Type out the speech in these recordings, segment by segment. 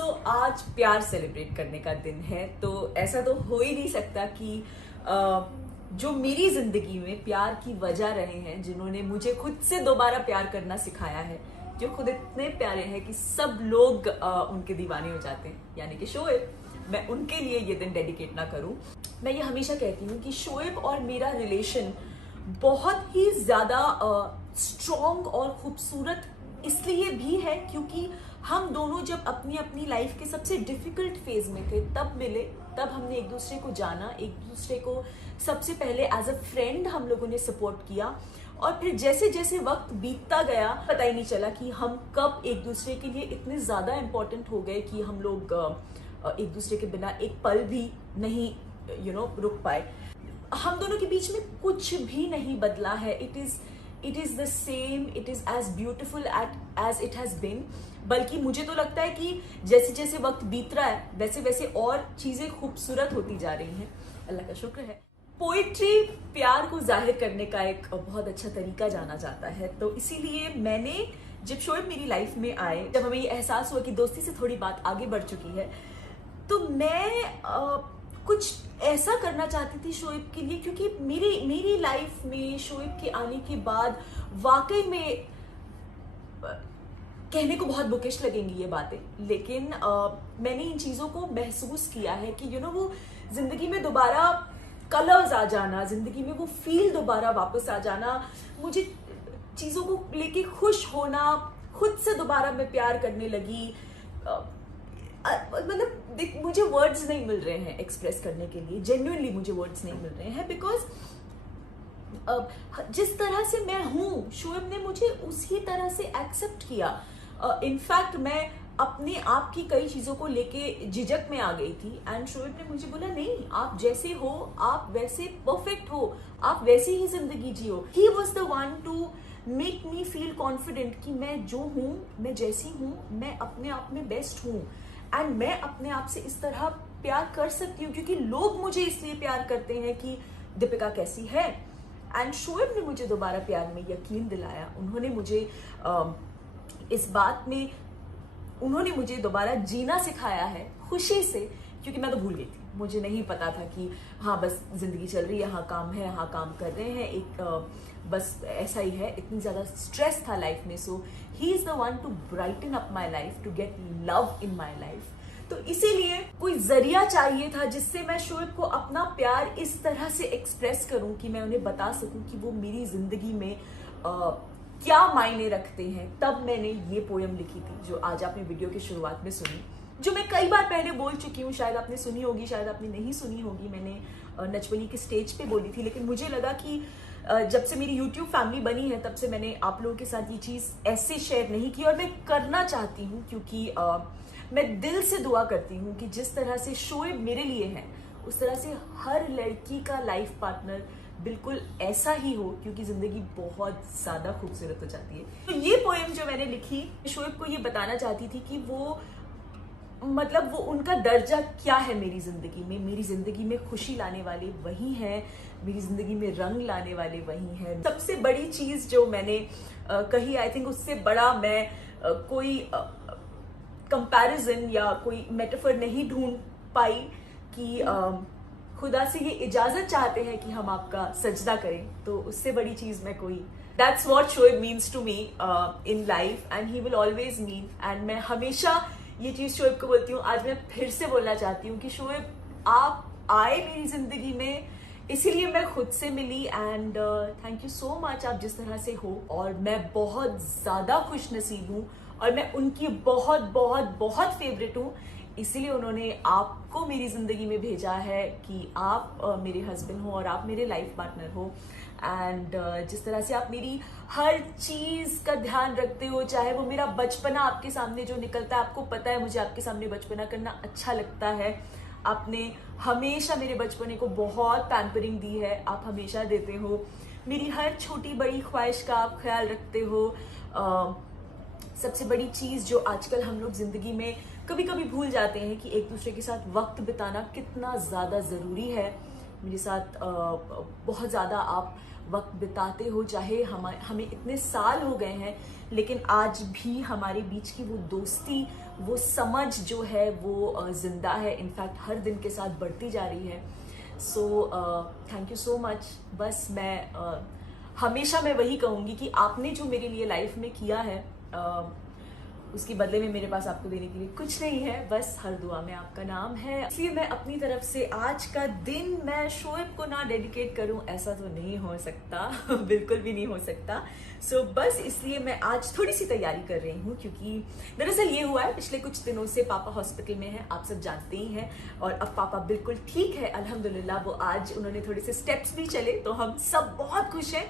आज प्यार सेलिब्रेट करने का दिन है, तो ऐसा तो हो ही नहीं सकता कि जो मेरी जिंदगी में प्यार की वजह रहे हैं, जिन्होंने मुझे खुद से दोबारा प्यार करना सिखाया है, जो खुद इतने प्यारे हैं कि सब लोग उनके दीवाने हो जाते हैं, यानी कि शोएब, मैं उनके लिए ये दिन डेडिकेट ना करूं। मैं ये हमेशा कहती हूँ कि शोएब और मेरा रिलेशन बहुत ही ज्यादा स्ट्रॉन्ग और खूबसूरत इसलिए भी है क्योंकि हम दोनों जब अपनी अपनी लाइफ के सबसे डिफिकल्ट फेज में थे तब मिले, तब हमने एक दूसरे को जाना, एक दूसरे को सबसे पहले एज अ फ्रेंड हम लोगों ने सपोर्ट किया, और फिर जैसे जैसे वक्त बीतता गया पता ही नहीं चला कि हम कब एक दूसरे के लिए इतने ज्यादा इम्पोर्टेंट हो गए कि हम लोग एक दूसरे के बिना एक पल भी नहीं रुक पाए। हम दोनों के बीच में कुछ भी नहीं बदला है। It is the same, it is as beautiful as it has been. बल्कि मुझे तो लगता है कि जैसे जैसे वक्त बीत रहा है वैसे वैसे और चीजें खूबसूरत होती जा रही हैं। अल्लाह का शुक्र है। पोइट्री प्यार को जाहिर करने का एक बहुत अच्छा तरीका जाना जाता है, तो इसीलिए मैंने जब शोएब मेरी लाइफ में आए, जब हमें ये एहसास हुआ कि दोस्ती से थोड़ी बात आगे बढ़ चुकी है, तो मैं कुछ ऐसा करना चाहती थी शोएब के लिए, क्योंकि मेरी लाइफ में शोएब के आने के बाद वाकई में कहने को बहुत बुकिश लगेंगी ये बातें, लेकिन मैंने इन चीज़ों को महसूस किया है कि वो जिंदगी में दोबारा कलर्स आ जाना, जिंदगी में वो फील दोबारा वापस आ जाना, मुझे चीज़ों को लेके खुश होना, खुद से दोबारा मैं प्यार करने लगी। मतलब मुझे वर्ड्स नहीं मिल रहे हैं एक्सप्रेस करने के लिए, जेन्युइनली मुझे वर्ड्स नहीं मिल रहे हैं, बिकॉज जिस तरह से मैं हूँ शोएब ने मुझे उसी तरह से एक्सेप्ट किया। इनफैक्ट मैं अपने आप की कई चीज़ों को लेके झिझक में आ गई थी, एंड शोएब ने मुझे बोला नहीं, आप जैसे हो, आप वैसे परफेक्ट हो, आप वैसी ही जिंदगी जियो। He was the one to make me feel confident कि मैं जो हूँ, मैं जैसी हूँ, मैं अपने आप में बेस्ट हूँ, एंड मैं अपने आप से इस तरह प्यार कर सकती हूँ क्योंकि लोग मुझे इसलिए प्यार करते हैं कि दीपिका कैसी है। एंड शोएब ने मुझे दोबारा प्यार में यकीन दिलाया। उन्होंने मुझे इस बात में उन्होंने मुझे दोबारा जीना सिखाया है खुशी से, क्योंकि मैं तो भूल गई थी, मुझे नहीं पता था कि हाँ बस जिंदगी चल रही है, यहाँ काम है, यहाँ काम कर रहे हैं, एक बस ऐसा ही है। इतनी ज्यादा स्ट्रेस था लाइफ में, so he is the one to brighten up my life, to get love in my life. तो इसीलिए कोई जरिया चाहिए था जिससे मैं शोएब को अपना प्यार इस तरह से एक्सप्रेस करूं कि मैं उन्हें बता सकूं कि वो मेरी जिंदगी में क्या मायने रखते हैं। तब मैंने ये पोयम लिखी थी जो आज आपने वीडियो की शुरुआत में सुनी, जो मैं कई बार पहले बोल चुकी हूँ, शायद आपने सुनी होगी, शायद आपने नहीं सुनी होगी। मैंने नचबली के स्टेज पे बोली थी, लेकिन मुझे लगा कि जब से मेरी यूट्यूब फैमिली बनी है तब से मैंने आप लोगों के साथ ये चीज़ ऐसे शेयर नहीं की, और मैं करना चाहती हूँ क्योंकि मैं दिल से दुआ करती हूँ कि जिस तरह से शोएब मेरे लिए है उस तरह से हर लड़की का लाइफ पार्टनर बिल्कुल ऐसा ही हो, क्योंकि जिंदगी बहुत ज्यादा खूबसूरत हो जाती है। तो ये पोएम जो मैंने लिखी, शोएब को ये बताना चाहती थी कि वो उनका दर्जा क्या है मेरी जिंदगी में खुशी लाने वाले वही हैं, मेरी जिंदगी में रंग लाने वाले वही हैं। सबसे बड़ी चीज जो मैंने कही, आई थिंक उससे बड़ा मैं कोई कंपैरिजन या कोई मेटाफर नहीं ढूंढ पाई कि खुदा से ये इजाजत चाहते हैं कि हम आपका सजदा करें, तो उससे बड़ी चीज मैं कोई that's what Shoaib means to me in life, and he will always mean. And मैं हमेशा ये चीज शोएब को बोलती हूँ, आज मैं फिर से बोलना चाहती हूँ कि शोएब आप आए मेरी जिंदगी में, इसीलिए मैं खुद से मिली, and thank you so much आप जिस तरह से हो। और मैं बहुत ज्यादा खुश नसीब हूँ और मैं उनकी बहुत बहुत बहुत फेवरेट हूँ, इसीलिए उन्होंने आपको मेरी जिंदगी में भेजा है कि आप मेरे हस्बैंड हो और आप मेरे लाइफ पार्टनर हो। एंड जिस तरह से आप मेरी हर चीज का ध्यान रखते हो, चाहे वो मेरा बचपना आपके सामने जो निकलता है, आपको पता है मुझे आपके सामने बचपना करना अच्छा लगता है, आपने हमेशा मेरे बचपने को बहुत पैम्परिंग दी है, आप हमेशा देते हो, मेरी हर छोटी बड़ी ख्वाहिश का आप ख्याल रखते हो। सबसे बड़ी चीज जो आजकल हम लोग जिंदगी में कभी कभी भूल जाते हैं कि एक दूसरे के साथ वक्त बिताना कितना ज्यादा जरूरी है। मेरे साथ बहुत ज्यादा आप वक्त बिताते हो, चाहे हमें इतने साल हो गए हैं, लेकिन आज भी हमारे बीच की वो दोस्ती वो समझ जो है वो जिंदा है, इनफैक्ट हर दिन के साथ बढ़ती जा रही है। So thank you so much. बस मैं हमेशा मैं वही कहूँगी कि आपने जो मेरे लिए लाइफ में किया है उसके बदले में मेरे पास आपको देने के लिए कुछ नहीं है, बस हर दुआ में आपका नाम है। इसलिए मैं अपनी तरफ से आज का दिन मैं शोएब को ना डेडिकेट करूं ऐसा तो नहीं हो सकता बिल्कुल भी नहीं हो सकता। सो बस इसलिए मैं आज थोड़ी सी तैयारी कर रही हूँ, क्योंकि दरअसल ये हुआ है पिछले कुछ दिनों से पापा हॉस्पिटल में है, आप सब जानते ही हैं, और अब पापा बिल्कुल ठीक है अल्हम्दुलिल्लाह। वो आज उन्होंने थोड़े से स्टेप्स भी चले तो हम सब बहुत खुश हैं।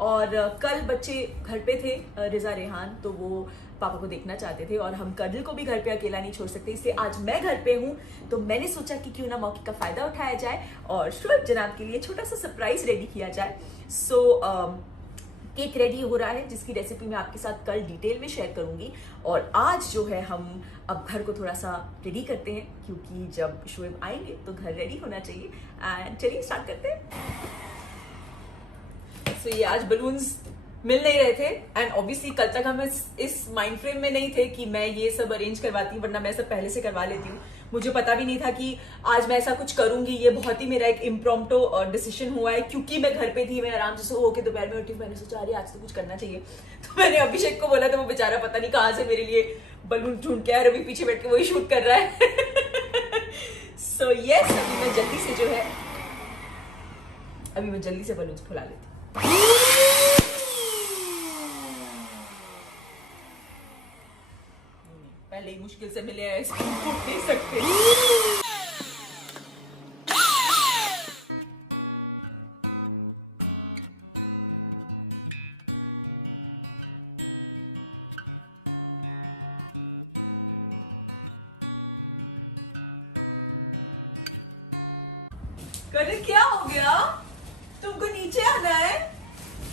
और कल बच्चे घर पे थे, रिजा रेहान, तो वो पापा को देखना चाहते थे और हम कर्नल को भी घर पे अकेला नहीं छोड़ सकते, इसलिए आज मैं घर पे हूँ। तो मैंने सोचा कि क्यों ना मौके का फायदा उठाया जाए और शोएब जनाब के लिए छोटा सा सरप्राइज रेडी किया जाए। सो केक रेडी हो रहा है जिसकी रेसिपी मैं आपके साथ कल डिटेल में शेयर करूंगी। और आज जो है हम अब घर को थोड़ा सा रेडी करते हैं, क्योंकि जब शोएब आएंगे तो घर रेडी होना चाहिए। एंड चलिए स्टार्ट करते हैं। So, ये आज बलून्स मिल नहीं रहे थे एंड ऑब्वियसली कल तक हम इस माइंड फ्रेम में नहीं थे कि मैं ये सब अरेंज करवाती हूँ, वरना मैं सब पहले से करवा लेती हूँ। मुझे पता भी नहीं था कि आज मैं ऐसा कुछ करूंगी। ये बहुत ही मेरा एक इम्प्रॉम्प्टो डिसीजन हुआ है, क्योंकि मैं घर पे थी, मैं आराम से सो होके दोपहर में उठी, मैंने सोचा अरे आज तो कुछ करना चाहिए। तो मैंने अभिषेक को बोला, तो वो बेचारा पता नहीं कहाँ से मेरे लिए बलून ढूंढ के आया, रवि पीछे बैठ के वही शूट कर रहा है। सो यस, अभी मैं जल्दी से जो है बलून फुला लेती हूँ। पहले ही मुश्किल से मिले हैं, इसको फूट नहीं सकते। करण क्या हो गया? तुमको नीचे आना है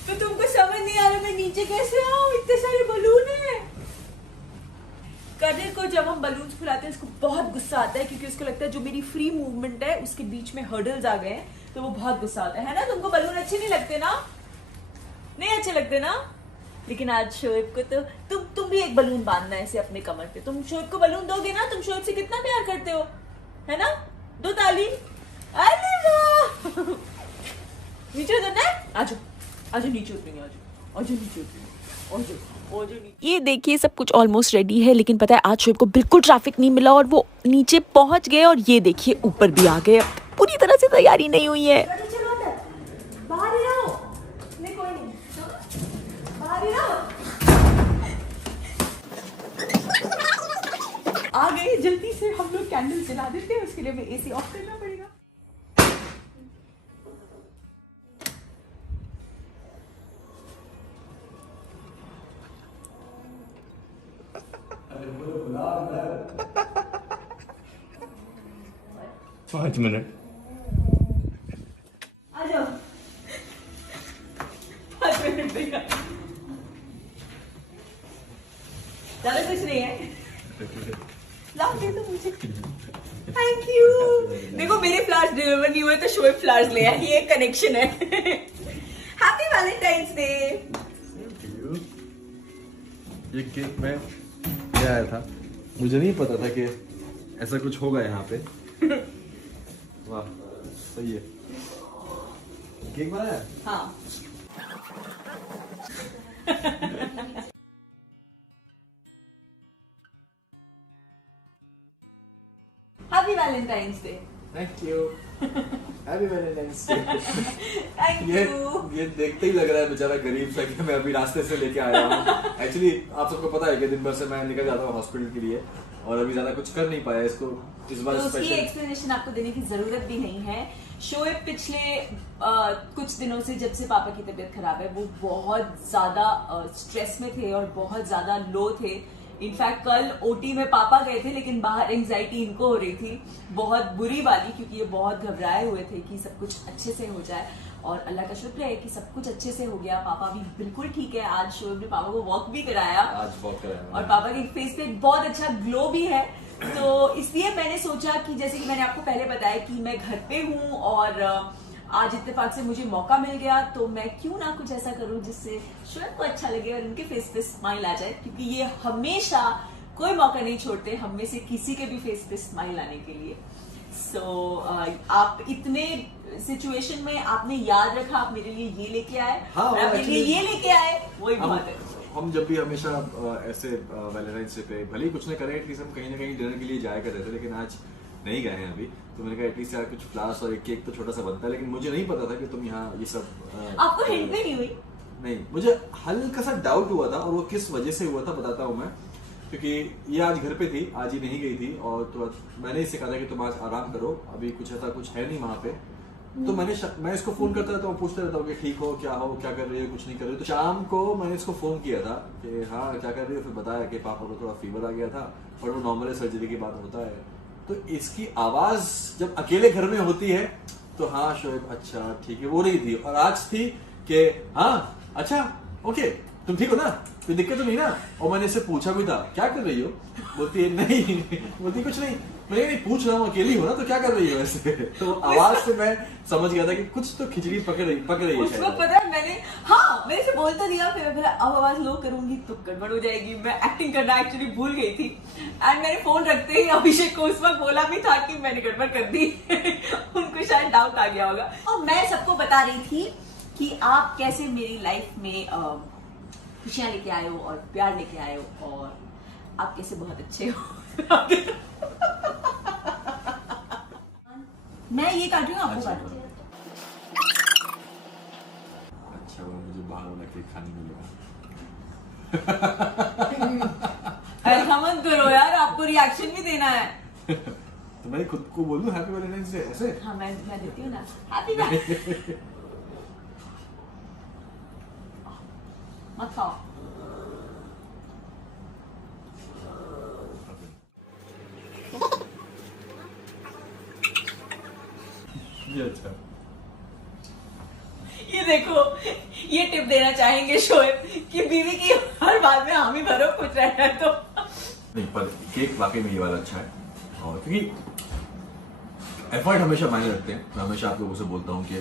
तो तुमको समझ नहीं आ रहा मैं नीचे कैसे आऊं, इतने सारे बलून हैं। करण को जब हम बलून फुलाते हैं उसको बहुत गुस्सा आता है, क्योंकि उसको लगता है जो मेरी फ्री मूवमेंट है उसके बीच में हर्डल्स आ गए हैं, तो वो बहुत गुस्सा आता है ना। तुमको बलून अच्छे नहीं लगते ना? नहीं अच्छे लगते ना? लेकिन आज शोएब को तो तुम भी एक बलून बांधना है ऐसे अपने कमर पे। तुम शोएब को बलून दोगे ना? तुम शोएब से कितना प्यार करते हो, है ना? दो ताली। अरे वाह, नीचे उतरना है? आजो आजो नीचे उतरेंगे, आजो नीचे उतरेंगे, आजो नीचे। ये देखिए सब कुछ ऑलमोस्ट रेडी है, लेकिन पता है आज शोएब को बिल्कुल ट्रैफिक नहीं मिला और वो नीचे पहुंच गए और ये देखिए ऊपर भी आ गए। पूरी तरह से तैयारी नहीं हुई है। बाहर ही रहो, नहीं कोई नहीं, बाहर ही रहो। आ गए, जल्दी से हम लोग कैंडल जला देते हैं, उसके लिए हमें एसी ऑफ करना पड़ेगा। पाँच मिनट आ जाओ, 5 मिनट देगा, ज्यादा कुछ नहीं है। लाओ दे दो मुझे, थैंक यू। देखो मेरे फ्लावर्स डिलीवर नहीं हुए तो शोएब फ्लावर्स ले आया, ये एक कनेक्शन है। Happy Valentine's day. ये केक में क्या आया था, मुझे नहीं पता था कि ऐसा कुछ होगा यहाँ पे। वाह सही है, केक बनाया? हाँ। Happy Valentine's day. Thank you. Happy Valentine's day. Thank ये यू। ये देखते ही लग रहा है बेचारा गरीब सा कि मैं अभी रास्ते से लेके आया हूँ। एक्चुअली आप सबको पता है कि दिन भर से मैं निकल जाता हूँ हॉस्पिटल के लिए और अभी ज्यादा कुछ कर नहीं पाया इसको इस बार तो उसकी स्पेशल। एक्सप्लेनेशन आपको देने की जरूरत भी नहीं है। शोएब पिछले कुछ दिनों से जब से पापा की तबीयत खराब है वो बहुत ज्यादा स्ट्रेस में थे और बहुत ज्यादा लो थे। इनफैक्ट कल ओटी में पापा गए थे, लेकिन बाहर एंजाइटी इनको हो रही थी बहुत बुरी वाली, क्योंकि ये बहुत घबराए हुए थे कि सब कुछ अच्छे से हो जाए। और अल्लाह का शुक्र है कि सब कुछ अच्छे से हो गया। पापा भी बिल्कुल ठीक है। आज शोएब ने पापा को वॉक भी कराया, आज वॉक कराया और पापा के फेस पे बहुत अच्छा ग्लो भी है। तो इसलिए मैंने सोचा कि जैसे कि मैंने आपको पहले बताया कि मैं घर पे हूँ और आज इत्तेफाक से मुझे मौका मिल गया, तो मैं क्यों ना कुछ ऐसा करूं जिससे शोएब को अच्छा लगे और उनके फेस पे स्माइल आ जाए, क्योंकि ये हमेशा कोई मौका नहीं छोड़ते हम में से किसी के भी फेस पे स्माइल आने के लिए। सो आप इतने सिचुएशन में आपने याद रखा, आप मेरे लिए ये लेके आए, हाँ, और आप मेरे लिए actually- ये लेके आए, वही बहुत है। हम जब भी हमेशा ऐसे वैलेंटाइंस डे पे भले ही कुछ ना करें, एटलीस्ट हम कहीं ना कहीं डिनर के लिए जाया करते थे, लेकिन आज नहीं गए हैं अभी। तो मैंने कहा एटलीस्ट यार कुछ फ्लावर्स और एक केक तो छोटा सा बनता है, लेकिन मुझे नहीं पता था कि तुम यहाँ ये सब आपको हिंट भी नहीं हुई? नहीं, मुझे हल्का सा डाउट हुआ था, और वो किस वजह से हुआ था बताता हूँ मैं। क्योंकि ये आज घर पे थी, आज ही नहीं गई थी, और तो मैंने इससे कहा था कि तुम आज आराम करो, अभी कुछ ऐसा कुछ है नहीं वहाँ पे। तो मैं इसको फोन करता रहता हूँ, पूछता रहता हूँ कि ठीक हो, क्या कर रही हो, कुछ नहीं कर रही हो। तो शाम को मैंने इसको फोन किया था कि हाँ क्या कर रही हो, फिर बताया कि पापा को थोड़ा फीवर आ गया था, और वो नॉर्मल सर्जरी के बाद होता है। तो इसकी आवाज जब अकेले घर में होती है तो हाँ शोएब अच्छा ठीक है, वो नहीं थी। और आज थी कि हाँ अच्छा ओके तुम ठीक हो ना, कोई दिक्कत तो नहीं ना। और मैंने इससे पूछा भी था क्या कर रही हो, बोलती है नहीं, बोलती कुछ नहीं। मैं नहीं पूछ रहा हूँ, अकेली हो ना तो क्या कर रही हो ऐसे। तो आवाज से मैं समझ गया था कि कुछ तो खिचड़ी पक रही है उसको शायद। पता है मैंने से बोल तो दिया, फिर मैं अब आवाज लो करूंगी तो गड़बड़ हो जाएगी। मैं एक्टिंग करना एक्चुअली भूल गई थी, एंड मैंने फोन रखते ही अभिषेक को उस वक्त बोला भी था कि मैंने गड़बड़ कर दी। उनको शायद डाउट आ गया होगा। और मैं सबको बता रही थी कि आप कैसे मेरी लाइफ में खुशियां लेके आए हो और प्यार लेके आए हो, और आप कैसे बहुत अच्छे हो। मैं ये काट रही हूँ, आपको अच्छा। काट रही हूँ। अच्छा वो मुझे बाहर वाला केक खाने मिलेगा। ऐसा मत करो यार, आपको रिएक्शन भी देना है। तो मैं खुद को बोल दूं हैप्पी वैलेंटाइंस डे ऐसे। हाँ मैं देती हूँ ना, हैप्पी वैलेंटाइन। मत खाओ। ये अच्छा। ये देखो, ये टिप देना चाहेंगे शोएब कि बीवी की हर बात में हामी भरो, कुछ रहना है तो। नहीं पर केक वाकई में ये वाला अच्छा है, और क्योंकि एफर्ट हमेशा मायने रखते हैं। मैं हमेशा आप लोगों से बोलता हूँ कि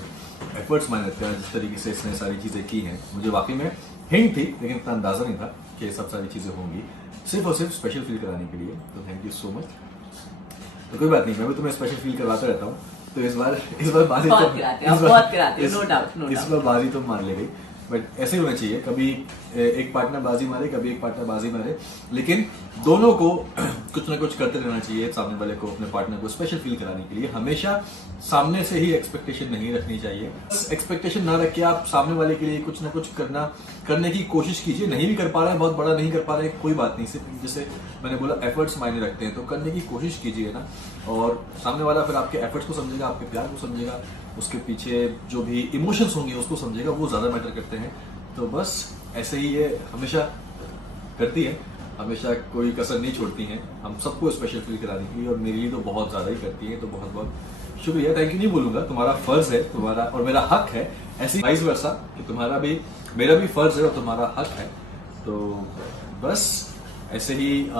एफर्ट्स मायने रखते हैं। जिस तरीके से इसने सारी चीजें की हैं, मुझे वाकई में हिंट थी लेकिन इतना अंदाजा नहीं था कि ये सब सारी चीजें होंगी, सिर्फ और सिर्फ स्पेशल फील कराने के लिए। तो थैंक यू सो मच। तो कोई बात नहीं, मैं भी तुम्हें स्पेशल फील करवाता रहता हूँ। तो इस बार बाजी बहुत कराते हैं, बहुत कराते हैं, no doubt, no इस doubt। बार बाजी तो मान ले गई, बट ऐसे होना चाहिए, कभी एक पार्टनर बाजी मारे, कभी एक पार्टनर बाजी मारे, लेकिन दोनों को कुछ ना कुछ करते रहना चाहिए। सामने वाले को, अपने पार्टनर को स्पेशल फील कराने के लिए हमेशा सामने से ही एक्सपेक्टेशन नहीं रखनी चाहिए। एक्सपेक्टेशन ना रख के आप सामने वाले के लिए कुछ ना कुछ करने की कोशिश कीजिए। नहीं भी कर पा रहे हैं, बहुत बड़ा नहीं कर पा रहे हैं, कोई बात नहीं, सिर्फ जैसे मैंने बोला एफर्ट्स मायने रखते हैं, तो करने की कोशिश कीजिए ना। और सामने वाला फिर आपके एफर्ट्स को समझेगा, आपके प्यार को समझेगा, उसके पीछे जो भी इमोशंस होंगे उसको समझेगा, वो ज्यादा मैटर करते हैं। तो बस ऐसे ही ये हमेशा करती है, हमेशा कोई कसर नहीं छोड़ती हैं हम सबको स्पेशल फील कराने के लिए, और मेरे लिए तो बहुत ज्यादा ही करती हैं। तो बहुत बहुत शुक्रिया, थैंक यू नहीं बोलूंगा, तुम्हारा फर्ज है, तुम्हारा और मेरा हक है, ऐसी वाइस वर्सा कि तुम्हारा भी मेरा भी फर्ज है और तुम्हारा हक है। तो बस ऐसे ही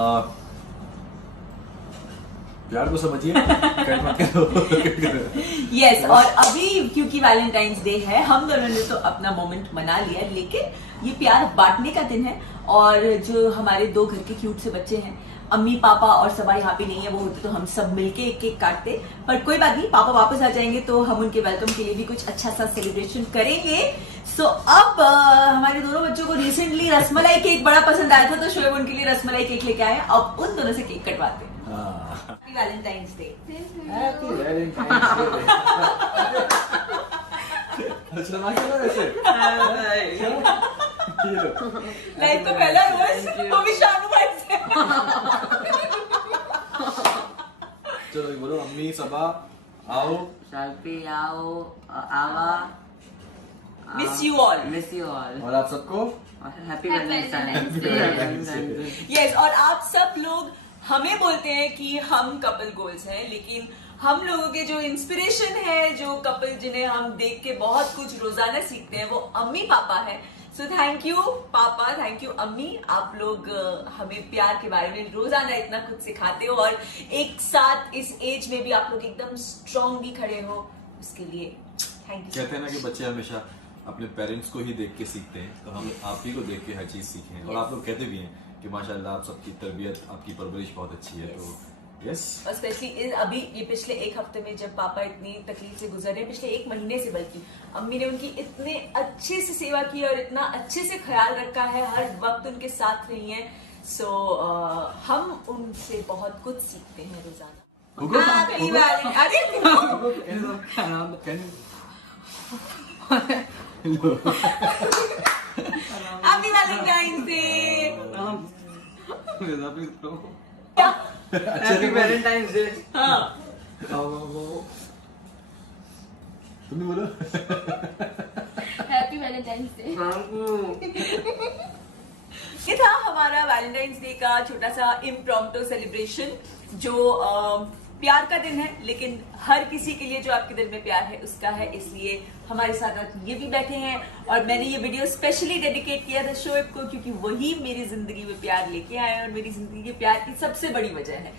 प्यार को समझिए, कट मत करो। यस, और अभी क्योंकि वैलेंटाइंस डे है, हम दोनों ने तो अपना मोमेंट मना लिया, लेकिन ये प्यार बांटने का दिन है। और जो हमारे दो घर के क्यूट से बच्चे हैं, अम्मी पापा और सबा यहाँ पे नहीं है, वो होते तो हम सब मिलके एक केक काटते, पर कोई बात नहीं, पापा वापस आ जाएंगे तो हम उनके वेलकम के लिए भी कुछ अच्छा सा सेलिब्रेशन करेंगे। सो अब हमारे दोनों बच्चों को रिसेंटली रसमलाई केक बड़ा पसंद आया था, तो शोएब उनके लिए रसमलाई केक लेके आए। अब उन दोनों से केक कटवाते हैं। Happy Valentine's day. Happy Valentine's day. अच्छा ना क्या वैसे? लाइफ तो पहला रोज वो भी शानू भाई से। चलो बोलो, अम्मी सबा आओ, शाल्पी आओ, आवा, miss you all. Miss you all, और आप सबको हैप्पी वैलेंटाइंस डे। यस, और आप सब लोग हमें बोलते हैं कि हम कपल गोल्स हैं, लेकिन हम लोगों के जो इंस्पिरेशन है, जो कपल जिन्हें हम देख के बहुत कुछ रोजाना सीखते हैं, वो अम्मी पापा है। सो थैंक यू पापा, थैंक यू अम्मी, आप लोग हमें प्यार के बारे में रोजाना इतना कुछ सिखाते हो, और एक साथ इस एज में भी आप लोग एकदम स्ट्रांग भी खड़े हो, उसके लिए थैंक यू। कहते हैं ना कि बच्चे हमेशा अपने पेरेंट्स को ही देख के सीखते हैं, तो हम आप ही को देख के हर चीज सीखे हैं। और आप लोग कहते भी हैं कि माशाल्लाह आप सबकी तरबियत, आपकी परवरिश बहुत अच्छी है। तो यस, और स्पेशली अभी ये पिछले एक हफ्ते में जब पापा इतनी तकलीफ से गुजर रहे हैं, पिछले एक महीने से, बल्कि अम्मी ने उनकी इतने अच्छे से सेवा की और इतना अच्छे से ख्याल रखा है, हर वक्त उनके साथ रही हैं। सो हम उनसे बहुत कुछ सीखते हैं रोजाना। Happy Valentine's- अरे हैप्पी वैलेंटाइन डे। क्या? Happy Valentine's day. हाँ, तुमने बोला हैप्पी वैलेंटाइंस डे। ये था हमारा वैलेंटाइंस डे का छोटा सा इम्प्रॉम्प्टू सेलिब्रेशन, जो प्यार का दिन है, लेकिन हर किसी के लिए जो आपके दिल में प्यार है उसका है, इसलिए हमारे साथ आज ये भी बैठे हैं। और मैंने ये वीडियो स्पेशली डेडिकेट किया था शोएब को, क्योंकि वही मेरी जिंदगी में प्यार लेके आए और मेरी जिंदगी के प्यार की सबसे बड़ी वजह है।